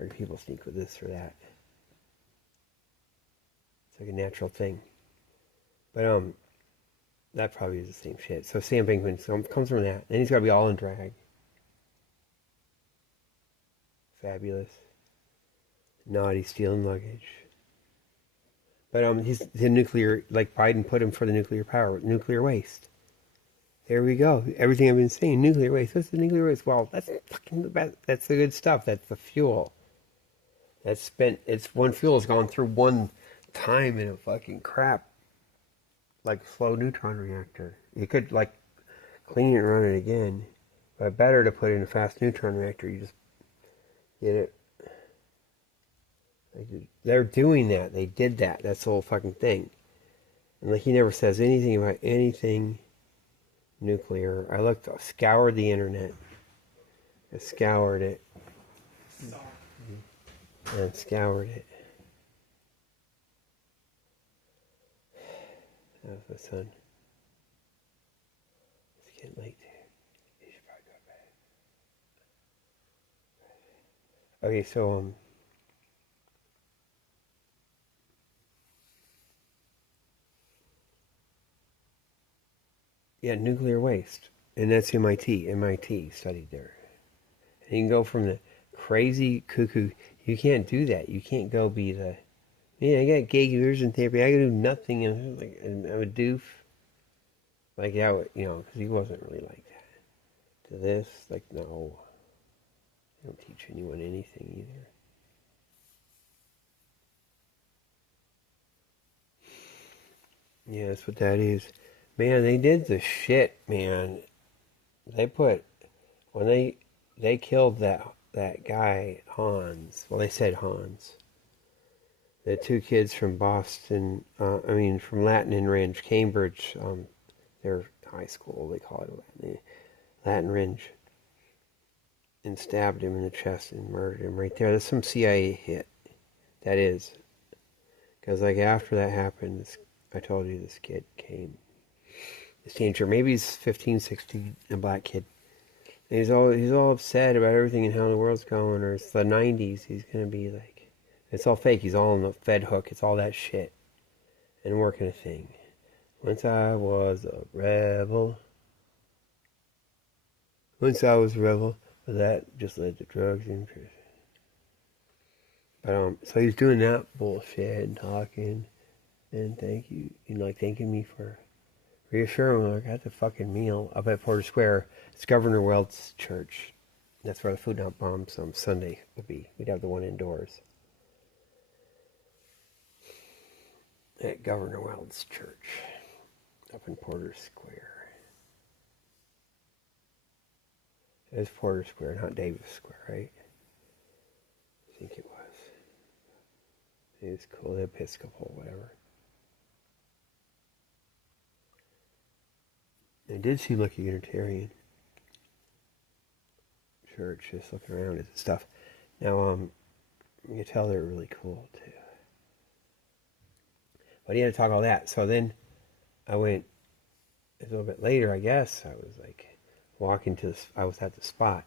Or people sneak with this or that. It's like a natural thing. But that probably is the same shit. So Sam Bankman comes from that. And he's got to be all in drag. Fabulous. Naughty, stealing luggage. But he's the nuclear, like Biden put him for the nuclear power, nuclear waste. There we go. Everything I've been saying, nuclear waste. What's the nuclear waste? Well, that's fucking the best. That's the good stuff. That's the fuel. One fuel has gone through one time in a fucking crap, like slow neutron reactor. You could like clean it and run it again, but better to put it in a fast neutron reactor. You just get it Like, they're doing that. They did that. That's the whole fucking thing. And like he never says anything about anything nuclear. I scoured the internet. I scoured it. And scoured it. That was my son. It's getting late too. He should probably go to bed. Okay, so yeah, nuclear waste. And that's MIT. MIT studied there. And you can go from the crazy cuckoo. You can't do that. You can't go be the, man, I got gay years in therapy. I can do nothing. And I'm a doof. Like, yeah, because he wasn't really like that. To this, like, no. I don't teach anyone anything either. Yeah, that's what that is. Man, they did the shit, man. They put, when they killed that guy, Hans. Well, they said Hans. The two kids from Boston, from Latin and Ridge, Cambridge, their high school, they call it Latin Ridge, and stabbed him in the chest and murdered him right there. That's some CIA hit. That is. Because, like, after that happened, I told you this kid came. This teenager, maybe he's 15, 16, a black kid. And he's all upset about everything and how the world's going, or it's the 90s. He's going to be like, it's all fake. He's all on the Fed hook. It's all that shit. And working a thing. Once I was a rebel. Once I was a rebel. But that just led to drugs and prison. But, so he's doing that bullshit and talking. And thanking me for reassuring me. I got the fucking meal up at Porter Square. It's Governor Welt's church. That's where the Food Not Bombs on Sunday would be. We'd have the one indoors. At Governor Welt's church. Up in Porter Square. It was Porter Square, not Davis Square, right? I think it was. It was cool, the Episcopal, whatever. It did seem like a Unitarian church, just looking around at the stuff. Now, you can tell they're really cool, too. But he had to talk all that. So then I went, a little bit later, I guess, I was like, I was at the spot,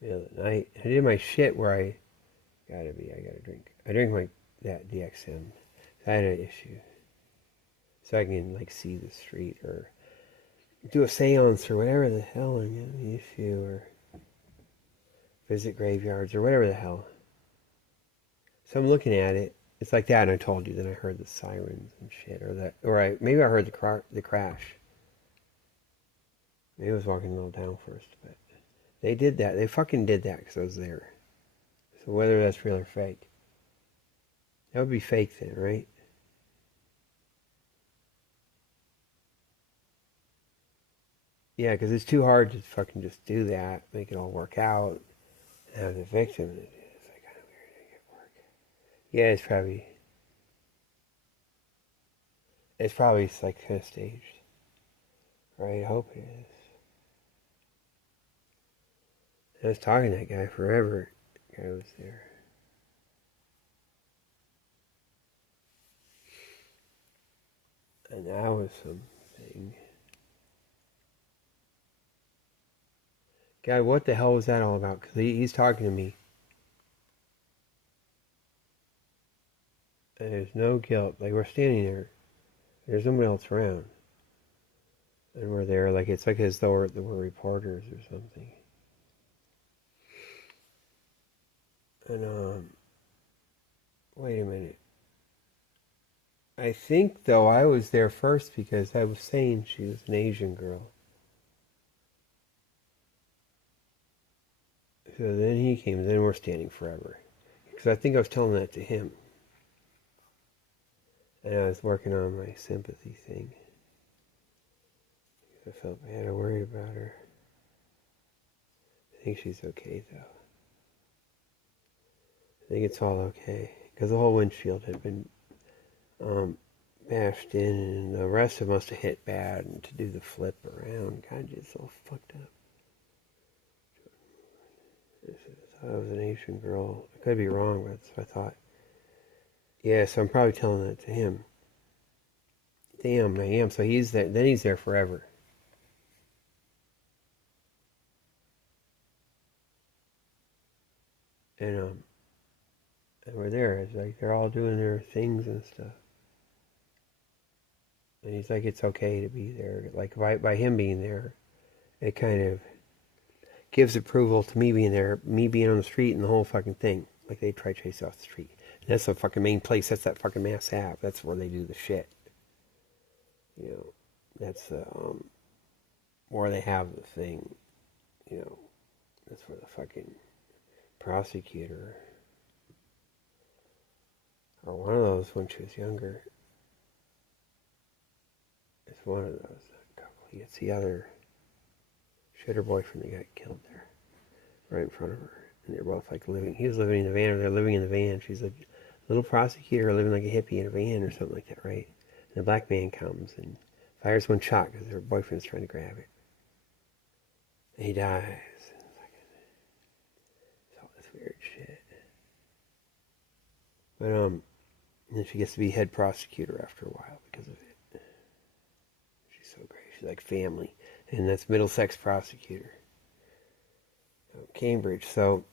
middle of the night. I did my shit where I gotta drink. I drink that DXM. So I had an issue. So I can, like, see the street, or do a seance, or whatever the hell, and get the issue, or visit graveyards, or whatever the hell. So I'm looking at it. It's like that, and I told you. Then I heard the sirens and shit, maybe I heard the crash. Maybe I was walking a little down first, but they did that. They fucking did that because I was there. So whether that's real or fake, that would be fake then, right? Yeah, because it's too hard to fucking just do that, make it all work out, and have the victim. It's like kind of weird to make it work. Yeah, it's probably like kind of staged, right? I hope it is. I was talking to that guy forever. The guy was there. And that was something. God, what the hell was that all about? Because he's talking to me. And there's no guilt. Like, we're standing there. There's nobody else around. And we're there, like, it's like as though we're reporters or something. And, wait a minute. I think, though, I was there first because I was saying she was an Asian girl. So then he came, then we're standing forever. Because I think I was telling that to him. And I was working on my sympathy thing. I felt bad, I worried about her. I think she's okay, though. I think it's all okay. Because the whole windshield had been bashed in, and the rest of it must have hit bad, and to do the flip around, God, just all fucked up. I thought it was an Asian girl. I could be wrong, but that's what I thought. Yeah, so I'm probably telling that to him. Damn, I am. So he's there. Then he's there forever. And we're there. It's like they're all doing their things and stuff. And he's like, it's okay to be there. Like by him being there, it kind of gives approval to me being there, me being on the street, and the whole fucking thing. Like they try to chase off the street. And that's the fucking main place. That's that fucking Mass Ave. That's where they do the shit. You know, that's where they have the thing. You know, that's where the fucking prosecutor, or one of those when she was younger. It's one of those. It's the other. She had her boyfriend that got killed there, right in front of her. And they're both like living. He was living in the van, or they're living in the van. She's a little prosecutor living like a hippie in a van or something like that, right? And the black man comes and fires one shot because her boyfriend's trying to grab it. And he dies. It's all this weird shit. But and then she gets to be head prosecutor after a while because of it. She's so great. She's like family. And that's Middlesex prosecutor. Cambridge. So,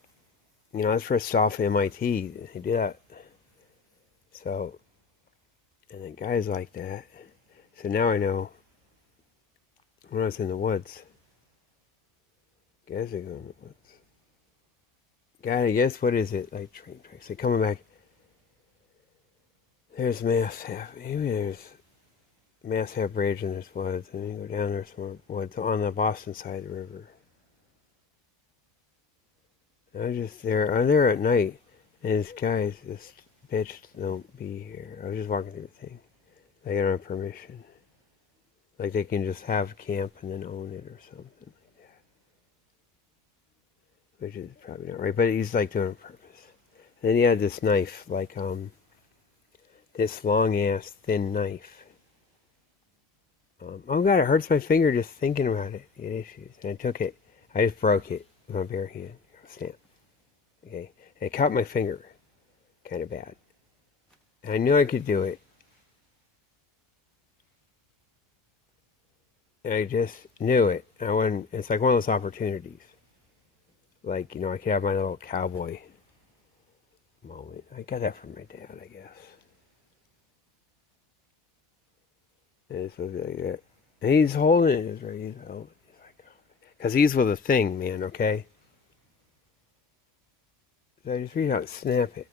you know, I was first off at MIT. They do that. So, and then guys like that. So now I know when I was in the woods. Guys are going in the woods. God, I guess, what is it? Like train tracks. They're coming back. There's Mass Ave. Maybe there's Mass Ave Bridge and there's woods. And then you go down, there's more woods on the Boston side of the river. I was just there. I'm there at night. And this guy's, this bitch don't be here. I was just walking through the thing. They don't have permission. Like they can just have camp and then own it or something like that. Which is probably not right. But he's like doing it on purpose. And then he had this knife, like this long ass thin knife. Oh God, it hurts my finger just thinking about it. It issues. And I took it. I just broke it with my bare hand. Snap. Okay. And it caught my finger. Kind of bad. And I knew I could do it. And I just knew it. And I wouldn't, it's like one of those opportunities. Like, you know, I could have my little cowboy moment. I got that from my dad, I guess. And it's supposed to be like that. And he's holding it, right? He's like, because he's with a thing, man, okay? So I just reach out and snap it,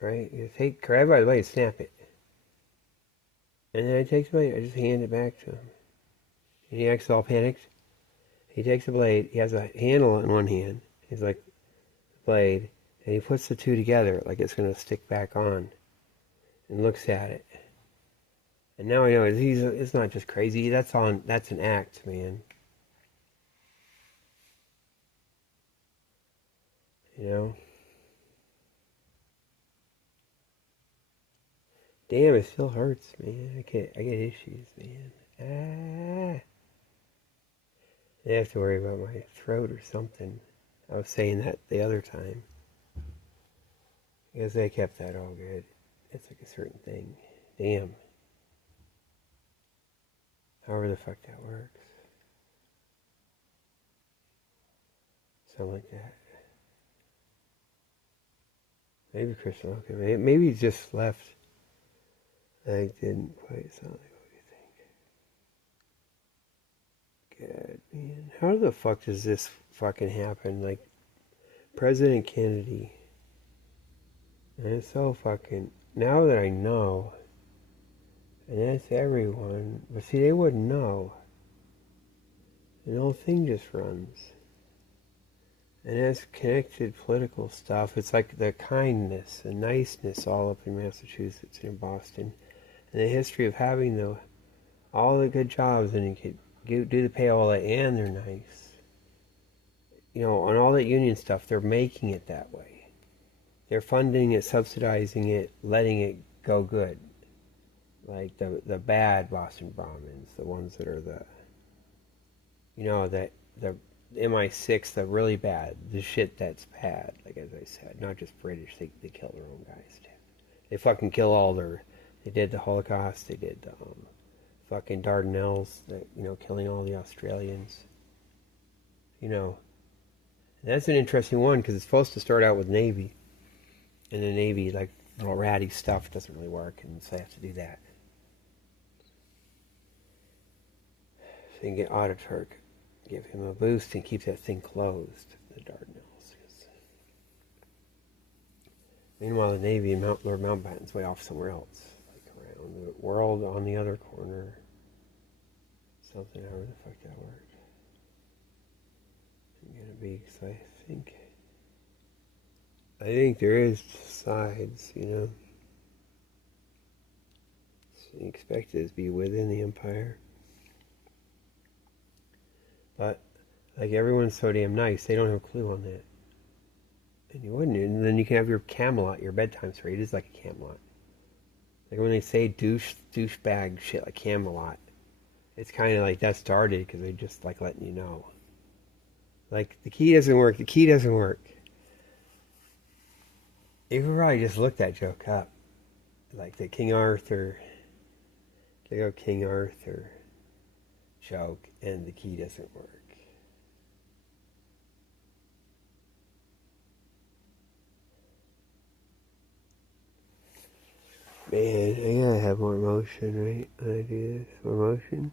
right? You take, grab by the blade, snap it. And then I take the blade, I just hand it back to him. And he acts all panicked. He takes the blade, he has a handle in one hand. He's like, blade. And he puts the two together like it's going to stick back on. And looks at it. And now I know it's not just crazy. That's an act, man. You know? Damn, it still hurts, man. I get issues, man. I have to worry about my throat or something. I was saying that the other time. Because they kept that all good. It's like a certain thing. Damn. However the fuck that works. Something like that. Maybe Christian, okay. Maybe he just left. Like, didn't quite sound like what you think. God, man. How the fuck does this fucking happen? Like, President Kennedy. And it's so fucking... Now that I know... And that's everyone. But see, they wouldn't know. And the whole thing just runs. And that's connected political stuff. It's like the kindness and niceness all up in Massachusetts and in Boston. And the history of having all the good jobs, and you could do the payola and they're nice. You know, on all that union stuff, they're making it that way. they're funding it, subsidizing it, letting it go good. Like the bad Boston Brahmins, the ones that are the MI6, the really bad, the shit that's bad. Like as I said, not just British. They kill their own guys too. They fucking kill all their. They did the Holocaust. They did the fucking Dardanelles. Killing all the Australians. And that's an interesting one because it's supposed to start out with Navy, and the Navy, like little ratty stuff, doesn't really work, and so they have to do that. So you can get Ataturk, give him a boost, and keep that thing closed, the Dardanelles. Meanwhile, the Navy and Lord Mountbatten's way off somewhere else, like around the world on the other corner. Something, however the fuck that worked. I'm gonna be, because I think there is sides, So you expect it to be within the empire. But, like, everyone's so damn nice, they don't have a clue on that. And you wouldn't. And then you can have your Camelot, your bedtime story. It is like a Camelot. Like when they say douchebag shit like Camelot, it's kind of like that started because they just like letting you know. Like, the key doesn't work. The key doesn't work. You could probably just look that joke up. Like the King Arthur joke, and the key doesn't work. Man, I gotta have more emotion, right? When I do this, more emotion.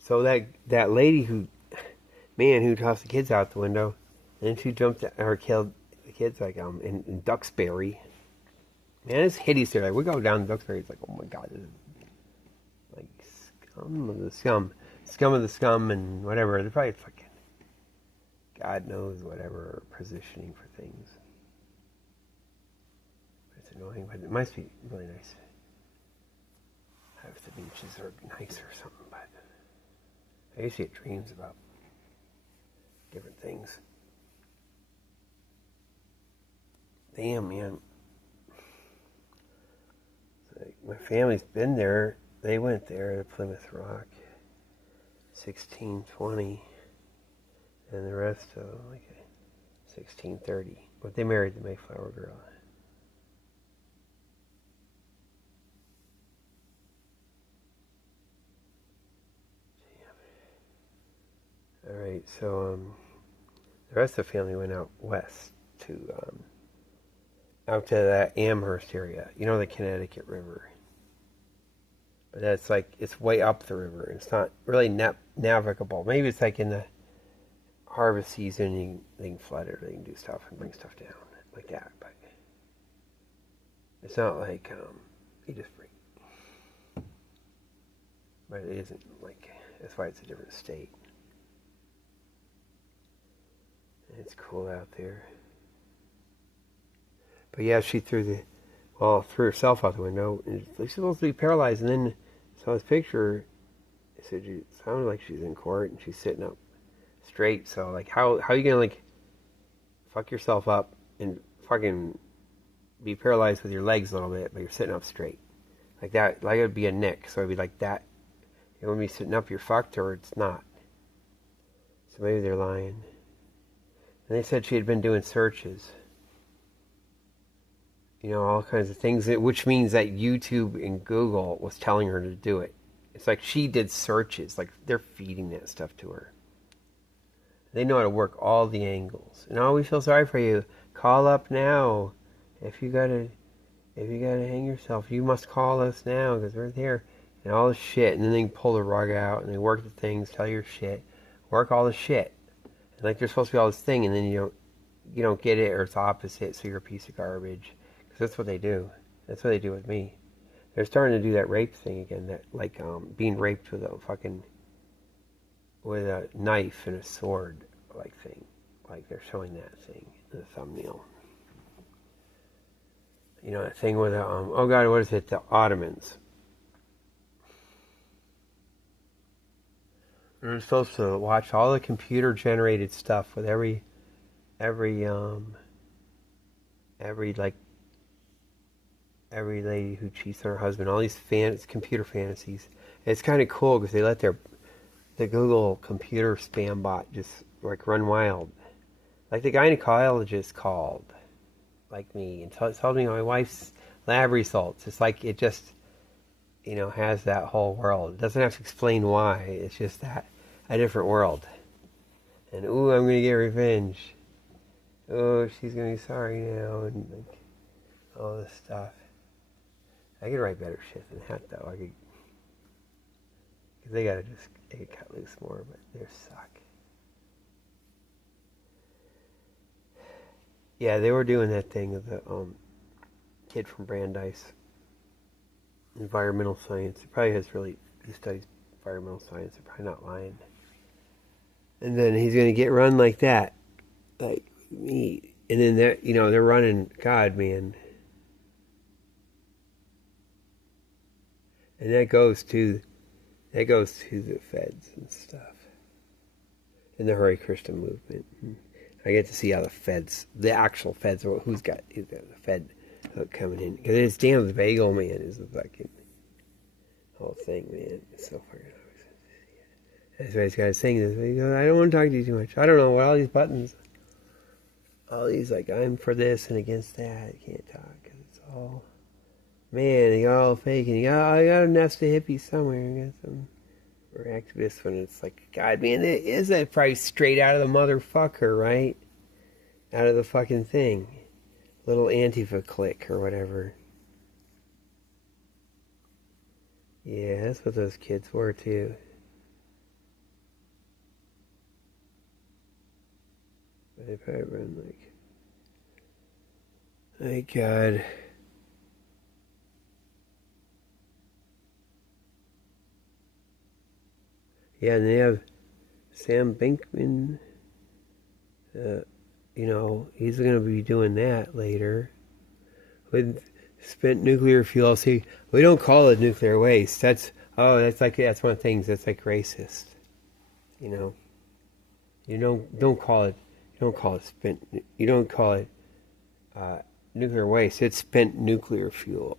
So that lady who tossed the kids out the window, and then she jumped or killed the kids like in Duxbury. Man, it's hideous there. Like we go down to Duxbury, it's like, oh my god, this is like scum of the scum, and whatever. They're probably fucking God knows whatever positioning for things. It's annoying, but it must be really nice. I hope the beaches are nice or something, but I used to get dreams about different things. Damn, man. Like, my family's been there. They went there to Plymouth Rock, 1620, and the rest of like 1630. But they married the Mayflower girl. All right, so the rest of the family went out west to out to that Amherst area. The Connecticut River. But that's like, it's way up the river. It's not really navigable. Maybe it's like in the harvest season, they can flood it, or they can do stuff and bring stuff down like that. But it's not like you just bring. But it isn't like, that's why it's a different state. And it's cool out there. But yeah, she threw herself out the window. And she's supposed to be paralyzed. And then saw this picture. It said it sounded like she's in court and she's sitting up straight. So like, how are you gonna like fuck yourself up and fucking be paralyzed with your legs a little bit, but you're sitting up straight like that? Like it would be a nick. So it'd be like that. It would be sitting up, you're fucked, or it's not. So maybe they're lying. And they said she had been doing searches. All kinds of things, which means that YouTube and Google was telling her to do it. It's like she did searches, like they're feeding that stuff to her. They know how to work all the angles. And we feel sorry for you. Call up now. If you gotta hang yourself, you must call us now because we're there. And all this shit. And then they pull the rug out and they work the things, tell your shit, work all the shit. And like there's supposed to be all this thing, and then you don't get it, or it's opposite, so you're a piece of garbage. That's what they do. That's what they do with me. They're starting to do that rape thing again. That like being raped with a knife and a sword like thing. Like they're showing that thing in the thumbnail. That thing with oh god, what is it? The Ottomans. We're supposed to watch all the computer generated stuff with every every like every lady who cheats on her husband, all these computer fantasies. And it's kind of cool because they let the Google computer spam bot just like run wild. Like the gynecologist called, like me, and told me my wife's lab results. It's like it just, has that whole world. It doesn't have to explain why. It's just that a different world. And ooh, I'm gonna get revenge. Oh, she's gonna be sorry now, and like all this stuff. I could write better shit than that though. Because they could cut loose more, but they suck. Yeah, they were doing that thing of the kid from Brandeis, environmental science. He probably he studies environmental science. They're probably not lying. And then he's gonna get run like that, like me. And then they're running. God, man. And that goes to the feds and stuff, and the Hare Krishna movement. I get to see how the actual feds, who's got the Fed coming in. Because it's Dan the Bagel Man is the fucking whole thing, man. It's so fucking obvious. That's why this guy's saying this. He goes, I don't want to talk to you too much. I don't know what all these buttons, all these like I'm for this and against that. You can't talk because it's all, man, they all fake. And I got a nest of hippies somewhere. I got some. Or activists when it's like, God, man, is that probably straight out of the motherfucker, right? Out of the fucking thing. Little Antifa clique or whatever. Yeah, that's what those kids were too. They probably run like, God. Yeah, and they have Sam Bankman. He's going to be doing that later. With spent nuclear fuel. See, we don't call it nuclear waste. That's one of the things that's like racist. You don't call it spent. You don't call it nuclear waste. It's spent nuclear fuel.